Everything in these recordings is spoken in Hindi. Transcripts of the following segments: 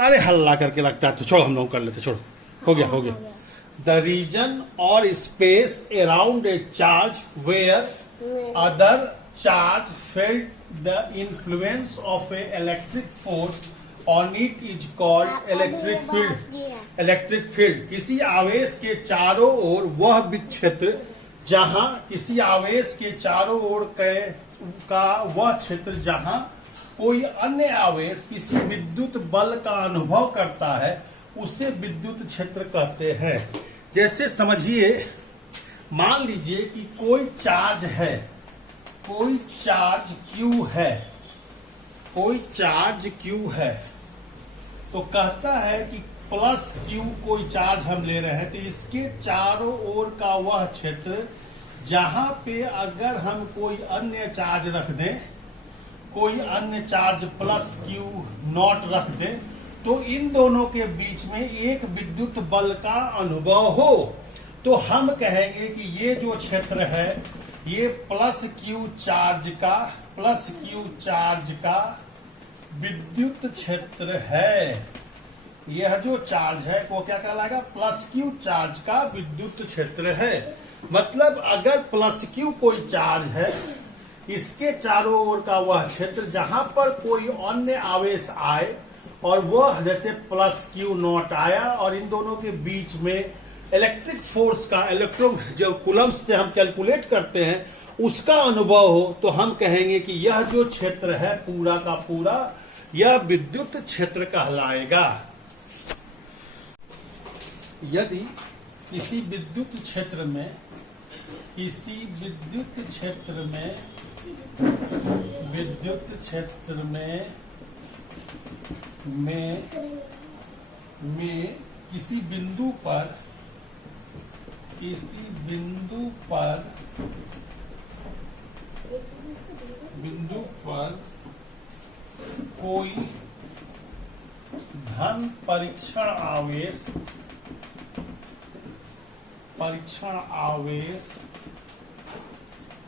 अरे हल्ला करके रखता है, तो छोड़ो, हम लोग कर लेते, छोड़ो, हो गया हो गया। द रीजन और space around a charge where other charge felt the influence of a electric force on it is called electric field. Electric field किसी आवेश के चारों ओर वह क्षेत्र जहां किसी आवेश के चारों ओर का वह क्षेत्र जहां कोई अन्य आवेश किसी विद्युत बल का अनुभव करता है उसे विद्युत क्षेत्र कहते हैं। जैसे समझिए, मान लीजिए कि कोई चार्ज है, कोई चार्ज Q है, कोई चार्ज Q है, तो कहता है कि प्लस Q कोई चार्ज हम ले रहे हैं, तो इसके चारों ओर का वह क्षेत्र जहां पे अगर हम कोई अन्य चार्ज रख दें, कोई अन्य चार्ज प्लस Q नॉट रख दें, तो इन दोनों के बीच में एक विद्युत बल का अनुभव हो, तो हम कहेंगे कि ये जो क्षेत्र है ये प्लस Q चार्ज का विद्युत क्षेत्र है। यह जो चार्ज है वो क्या कहलाएगा? प्लस Q चार्ज का विद्युत क्षेत्र है। मतलब अगर प्लस Q कोई चार्ज है, इसके चारों ओर का वह क्षेत्र जहां पर कोई अन्य आवेश आए और वह जैसे प्लस Q नॉट आया और इन दोनों के बीच में इलेक्ट्रिक फोर्स का इलेक्ट्रो जो कूलम्ब से हम कैलकुलेट करते हैं उसका अनुभव हो, तो हम कहेंगे कि यह जो क्षेत्र है पूरा का पूरा यह विद्युत क्षेत्र कहलाएगा। यदि किसी विद्युत क्षेत्र में किसी बिंदु पर कोई धन परीक्षण आवेश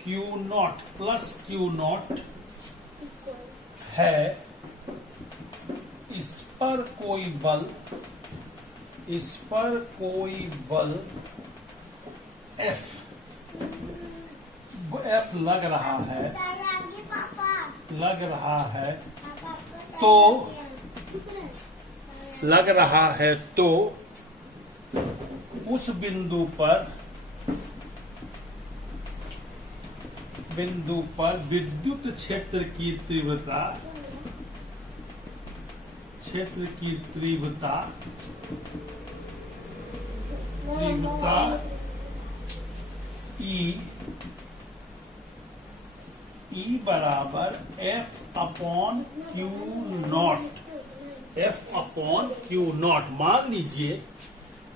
Q not plus Q not है, इस पर कोई बल F लग रहा है तो उस बिंदु पर विद्युत क्षेत्र की तीव्रता E बराबर F अपॉन Q नॉट। मान लीजिए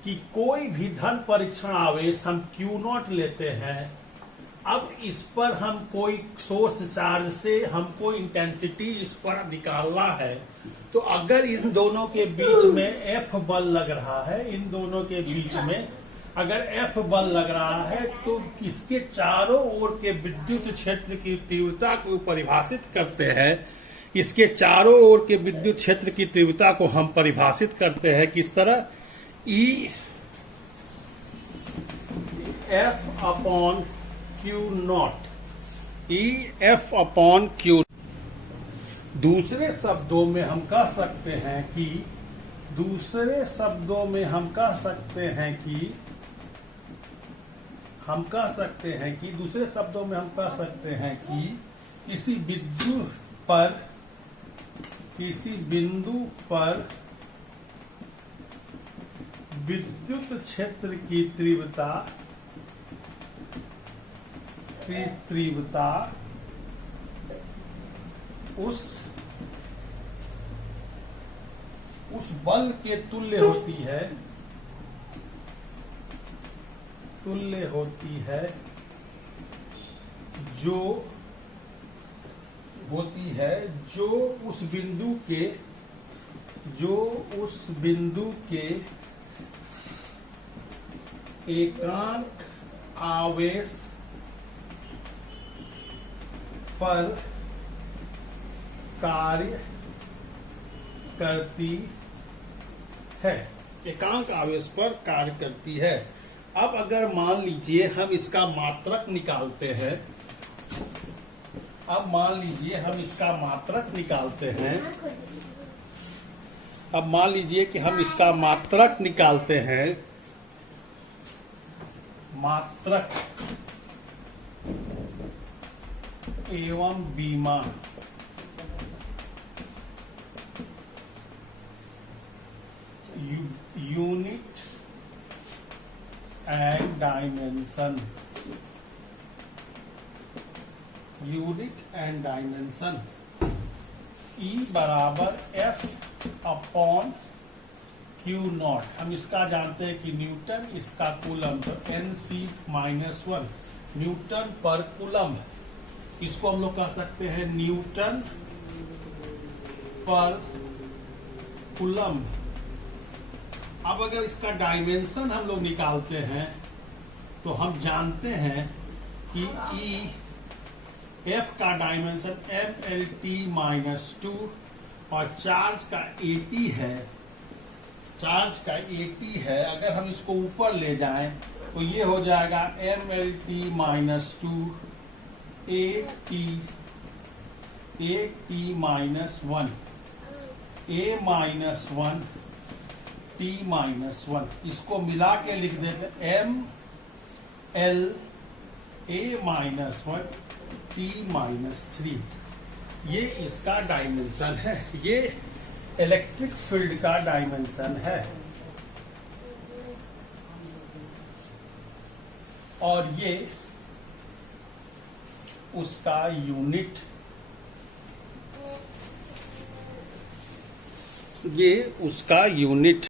कि कोई भी धन परीक्षण आवेश हम Q नॉट लेते हैं। अब इस पर हम कोई सोर्स चार्ज से हमको इंटेंसिटी इस पर निकालना है, तो अगर इन दोनों के बीच में F बल लग रहा है, इन दोनों के बीच में अगर F बल लग रहा है, तो इसके चारों ओर के विद्युत क्षेत्र की तीव्रता को परिभाषित करते हैं। इसके चारों ओर के विद्युत क्षेत्र की तीव्रता को हम परिभाषित करते हैं किस तरह? E F upon Q not, E F upon Q। दूसरे शब्दों में हम कह सकते हैं कि दूसरे शब्दों में हम कह सकते हैं कि किसी बिंदु पर विद्युत क्षेत्र की तीव्रता उस बल के तुल्य होती है जो उस बिंदु के एकांक आवेश पर कार्य करती है, एकांक आवेश पर कार्य करती है। अब अगर मान लीजिए हम इसका मात्रक निकालते हैं, अब मान लीजिए हम इसका मात्रक निकालते हैं, अब मान लीजिए कि हम इसका मात्रक निकालते हैं, मात्रक एवं विमान unit and dimension, unit and dimension E बराबर F अपॉन क्यू नॉट। हम इसका जानते हैं कि न्यूटन, इसका कूलम, तो NC-1 न्यूटन पर कूलम। इसको हम लोग कह सकते हैं न्यूटन पर कूलम। अब अगर इसका डायमेंशन हम लोग निकालते हैं तो हम जानते हैं कि F का डायमेंशन MLT-2 और चार्ज का 80 है, चार्ज का 80 है। अगर हम इसको ऊपर ले जाएं तो ये हो जाएगा MLT-2 AT-1 A-1 T-1। इसको मिला के लिख देते MLA-1 T-3। ये इसका डायमेंशन है, ये इलेक्ट्रिक फील्ड का डायमेंशन है। और ये उसका यूनिट, ये उसका यूनिट